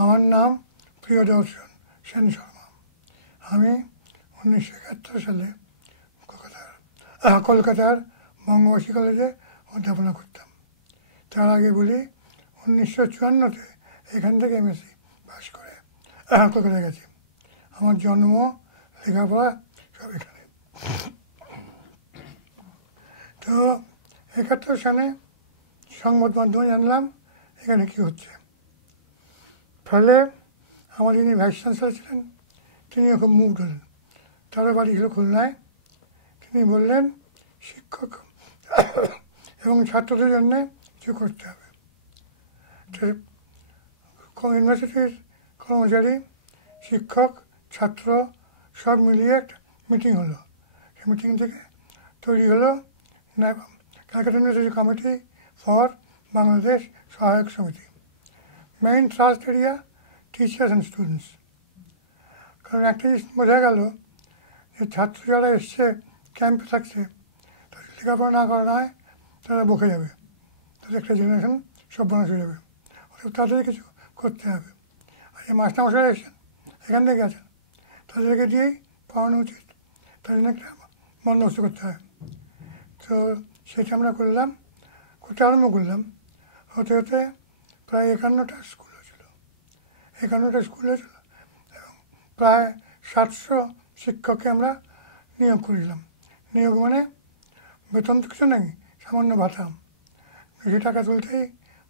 আমার নাম প্রিয়দর্শন সেন শর্মা। আমি 1971 সালে কলকাতার বঙ্গবাসী কলেজে অধ্যাপনা করতাম। তার আগে বলি 1954-তে এখান থেকে এমএসসি পাস করে কলকাতায় গেছি। আমার জন্ম, লেখাপড়া সব এখানে। তো 71 সালে সংবাদ মাধ্যমে জানলাম এখানে কী হচ্ছে। ফলে আমার যিনি ভাইস চ্যান্সেলর ছিলেন তিনিও খুব মুগ্ধ হলেন। তারও বাড়ি ছিল খুলনায়। তিনি বললেন শিক্ষক এবং ছাত্রদের জন্য কিছু করতে হবে। ইউনিভার্সিটির কর্মচারী, শিক্ষক, ছাত্র সব মিলিয়ে একটা মিটিং হলো। সেই মিটিং থেকে তৈরি হলো Calcutta university committee for Bangladesh সহায়ক সমিতি। Main trust area teachers and students. কারণ একটা জিনিস বোঝা গেল যে ছাত্র যারা এসছে ক্যাম্পে থাকছে, তাদের লেখাপড়া না করা হয় তারা বকে যাবে, তাদের একটা জেনারেশন সব বনাশ হয়ে যাবে। অর্থাৎ তাদের কিছু করতে হবে। আর যে মাস্টারমশাই এসেছেন এখান থেকে গেছেন, তাদেরকে দিয়েই পড়ানো উচিত, তাদের জন্য একটা বন্দোবস্ত করতে হয়। তো সেটা আমরা করলাম, করতে আরম্ভ করলাম। হতে হতে প্রায় 51টা স্কুল হয়েছিল। 51টা স্কুল হয়েছিল এবং প্রায় 700 শিক্ষককে আমরা নিয়োগ করেছিলাম। নিয়োগ মানে বেতন তো কিছু নেই, সামান্য ভাতা। বেশি টাকা তুলতেই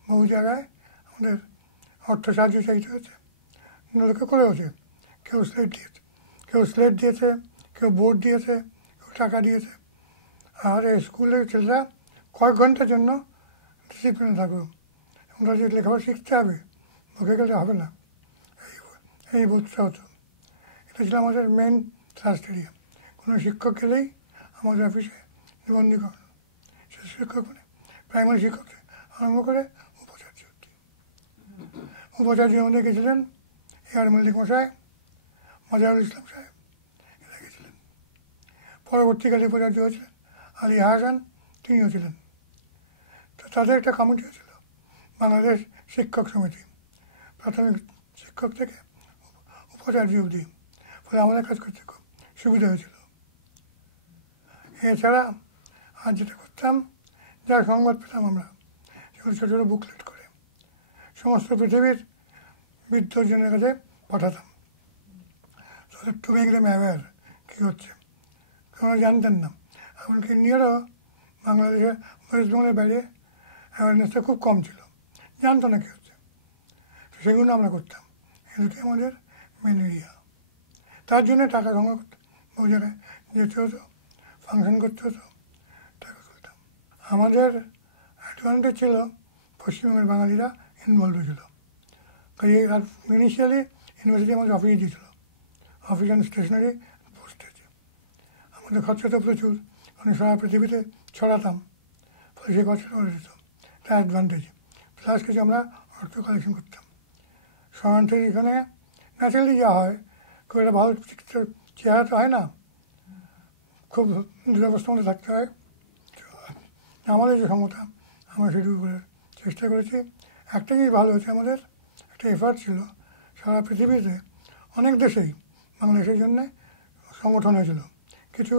বহু জায়গায় আমাদের অর্থ সাহায্য চাইতে হচ্ছে। লোকে করেওছে, কেউ স্লেট দিয়েছে, কেউ বোর্ড দিয়েছে, কেউ টাকা দিয়েছে। আর এই স্কুলের ছেলেরা কয়েক ঘন্টার জন্য ডিসিপ্লিনে থাকবে, আমরা যে লেখাপড়া শিখতে হবে, বকে গেলে হবে না, এই বোধটা হতো। এটা ছিল আমাদের মেন ট্রাস্ট এরিয়া। কোনো শিক্ষক গেলেই আমাদের অফিসে নিবন্ধীকরণ। সে শিক্ষক মানে প্রাইমারি শিক্ষক আরম্ভ করে উপাচার্য অবধি। উপাচার্য আমাদের গেছিলেন এআর মল্লিক মশাই, মাজারুল ইসলাম সাহেব, এরা গেছিলেন। পরবর্তীকালে উপাচার্য হয়েছিলেন আলী হাসান, তিনিও ছিলেন। তো তাদের একটা কমিটি হয়েছিল বাংলাদেশ শিক্ষক সমিতি, প্রাথমিক শিক্ষক থেকে উপাচার্য অবধি। ফলে আমাদের কাজ করতে খুব সুবিধা হয়েছিল। এছাড়া আর যেটা করতাম, যা সংবাদ পেতাম আমরা সেগুলো ছোটো ছোটো বুকলেট করে সমস্ত পৃথিবীর বিদ্বজনের কাছে পাঠাতাম, টু মেক দেম অ্যাওয়্যার কী হচ্ছে। আমরা জানতেন না, এমনকি ইন্ডিয়ারও বাংলাদেশে ওয়েস্ট বেঙ্গলের বাইরে অ্যাওয়ারনেসটা খুব কম ছিল, জানতো না কী হচ্ছে। তো সেগুলো আমরা করতাম। এই দুটি আমাদের মেন এরিয়া। তার জন্য টাকা সংগ্রহ করতাম, বহু জায়গায় যেতে হতো, ফাংশন করতে হতো, টাকা তুলতাম। আমাদের অ্যাডভান্টেজ ছিল পশ্চিমবঙ্গের বাঙালিরা ইনভলভ হয়েছিল। কাজে আর ইনিশিয়ালি ইউনিভার্সিটি আমাদের অফিস দিয়েছিল, অফিস অ্যান্ড স্টেশনারি পোস্টেজ। আমাদের খরচা তো প্রচুর, মানে সারা পৃথিবীতে ছড়াতাম, ফলে সেই খরচাটা করে দিত, এটা অ্যাডভান্টেজ। প্লাস কিছু আমরা অর্থ কালেকশন করতাম। শরণার্থী এখানে ন্যাচারালি যা হয়, খুব একটা ভালো চেহারা তো হয় না, খুব দুরবস্থার মধ্যে থাকতে হয়। আমাদের যে ক্ষমতা আমরা সেটুকু করে চেষ্টা করেছি। একটা জিনিস ভালো হয়েছে, আমাদের একটা এফার্ট ছিল সারা পৃথিবীতে অনেক দেশেই বাংলাদেশের জন্যে সংগঠন হয়েছিল। কিছু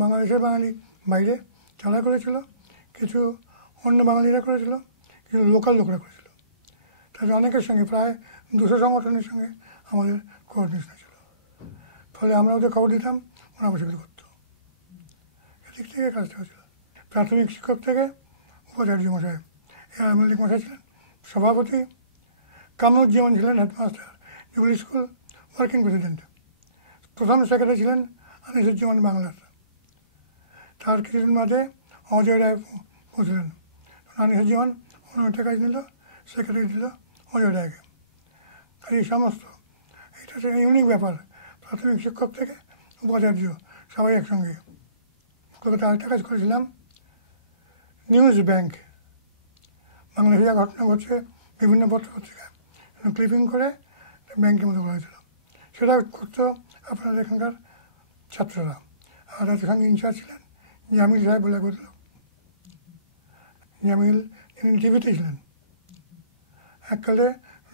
বাংলাদেশের বাঙালি বাইরে তারা করেছিল, কিছু অন্য বাঙালিরা করেছিল, কিছু লোকাল লোকরা করেছিল। তাদের অনেকের সঙ্গে প্রায় 200 সংগঠনের সঙ্গে আমাদের কোঅর্ডিনেশন ছিল। ফলে আমরা ওদের খবর দিতাম, ওরা সেগুলো করতো। এদিক থেকে কাজটা হয়েছিল। প্রাথমিক শিক্ষক থেকে উপাচার্য মশাই, এআর মল্লিক মশাই ছিলেন সভাপতি, কামরুজ্জামান ছিলেন headmaster, jubilee school working president. প্রথম সেক্রেটারি ছিলেন আনিসুজ্জামান বাংলার। তার কিছুদিন বাদে অজয় রায় পৌঁছলেন। আনিসুজ্জামান অন্য একটা কাজ নিল, সেক্রেটারি দিল অজয় রায়কে। এই সমস্ত এটা একটা ইউনিক ব্যাপার, প্রাথমিক শিক্ষক থেকে উপাচার্য সবাই একসঙ্গে। কলকাতায় আরেকটা কাজ করেছিলাম, নিউজ ব্যাংক। বাংলাদেশে যা ঘটনা ঘটছে বিভিন্ন পত্রপত্রিকায় ক্লিপিং করে ব্যাংকের মতো করা হয়েছিল। সেটা করতো আপনাদের এখানকার ছাত্ররা। আর তাদের সঙ্গে ইনচার্জ ছিলেন জামিল সাহেব বলে করল। জামিল তিনি টিভিতে ছিলেন, এককালে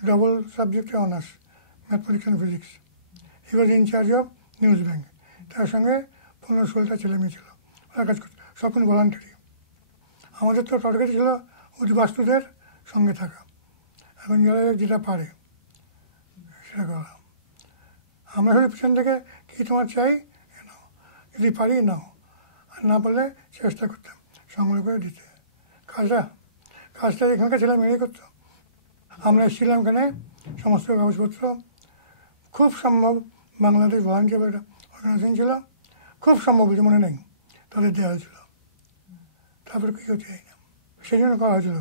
double subject honours, mathematics and physics. He was in charge of news bank. তার সঙ্গে 15-16টা ছেলে মেয়ে ছিল, ওরা কাজ করতো, সব কিন্তু ভলান্টারি। আমাদের তো টার্গেট ছিল অধিবাস্তুদের সঙ্গে থাকা, এখন যারা যেটা পারে সেটা করা। আমরা শুধু পিছন থেকে কী তোমার চাই নাও, যদি পারি নাও, আর না পারলে চেষ্টা করতাম সংগ্রহ করে দিতে। কাজটা এখানকার ছেলে মেয়েই করতো। আমরা এসেছিলাম এখানে, সমস্ত কাগজপত্র খুব সম্ভব বাংলাদেশ ভলান্টিয়ার একটা অর্গানাইজেশন ছিল, খুব সম্ভব যে মনে নেই, তাদের দেওয়া হয়েছিল। তারপরে কেউ চাই না, সেই জন্য করা হয়েছিল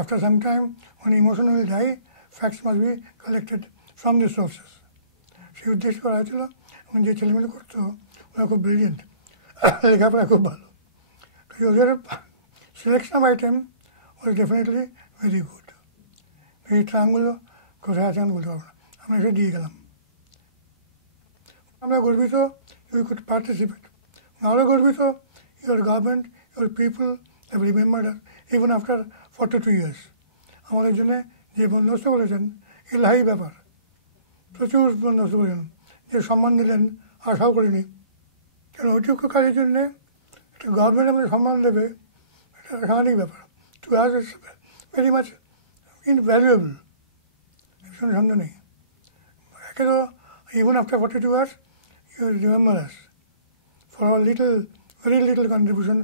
after some time when emotion will die, facts must be collected from the sources. সেই উদ্দেশ্য করা হয়েছিল। এবং যে ছেলেমেয়ে করতো ওরা খুব ব্রিলিয়েন্ট, লেখাপড়া খুব ভালো, ওদের selection of item was definitely very good. এই ট্রাঙ্কগুলো কোথায় আছে আমি বলতে পারবো না, আমরা এসে দিয়ে গেলাম। আমরা গর্বিত উই কুড পার্টিসিপেট। আরও গর্বিত your government, your people have remembered even after 42 years। আমাদের জন্য যে বন্দোবস্ত করেছেন এলাহি ব্যাপার, প্রচুর বন্দোবস্ত করেছেন, যে সম্মান দিলেন আশাও করিনি। কেন ঐতিহ্য কাজের জন্যে একটা গভর্নমেন্ট আমাদের সম্মান দেবে, এটা সাংঘাতিক ব্যাপার। To us it's very much invaluable, ভীষণ সন্দেহ নেই। একে তো even after 42 years you remember us for our very little contribution.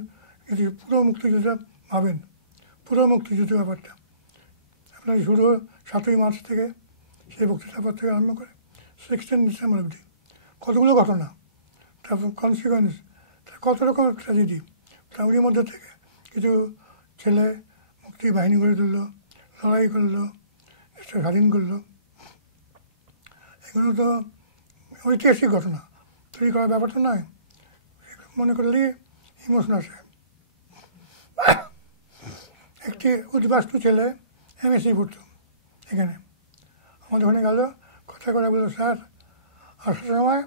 যদি পুরো মুক্তিযুদ্ধ ভাবেন, পুরো মুক্তিযুদ্ধ ব্যাপারটা আপনার শুরু 7ই মার্চ থেকে, সেই বক্তৃতার পর থেকে আরম্ভ করে 16 ডিসেম্বর অবধি কতগুলো ঘটনা, তারপর কনসিকুয়েন্স, তার কত রকম ট্র্যাজেডি। তার মধ্যে থেকে কিছু ছেলে মুক্তি বাহিনী গড়ে তুললো, লড়াই করলো, দেশটা স্বাধীন করলো। এগুলো তো ঐতিহাসিক ঘটনা, তৈরি করার ব্যাপারটা নয়। মনে করলেই ইমোশন আসে। একটি উদ্বাস্তু ছেলে এমএসসি পড়তো এখানে, আমাদের ওখানে গেল, কথা করে বললো স্যার আসার সময়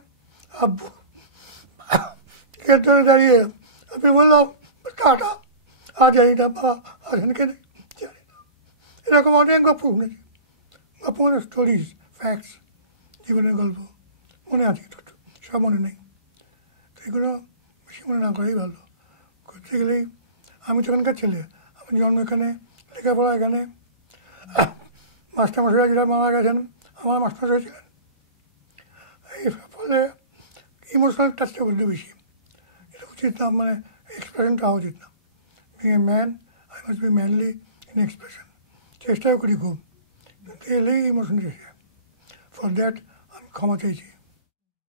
আব্বু ধরে দাঁড়িয়ে আপনি বললাম টাটা, আর জানি না বা আসেন কেন জানি না। এরকম অনেক গল্প শুনেছি, গল্প মানে স্টোরিজ, ফ্যাক্টস, জীবনের গল্প মনে আছে একটু, সব মনে নেই। তো এগুলো বেশি মনে না করাই ভালো। করতে গেলেই আমি তো এখানকার ছেলে, আমার জন্ম এখানে, লেখাপড়া এখানে, মাস্টারমশাইরা যারা মারা গেছেন আমার মাস্টারমশাই ছিলেন। এই ফলে ইমোশনাল টাচটা বলতে বেশি, এটা উচিত না, মানে এক্সপ্রেশনটা হওয়া উচিত না। Being a man I must be manly in expression. চেষ্টাও করি খুব, কিন্তু এলেই ইমোশন এসে, ফর দ্যাট আমি ক্ষমা চাইছি।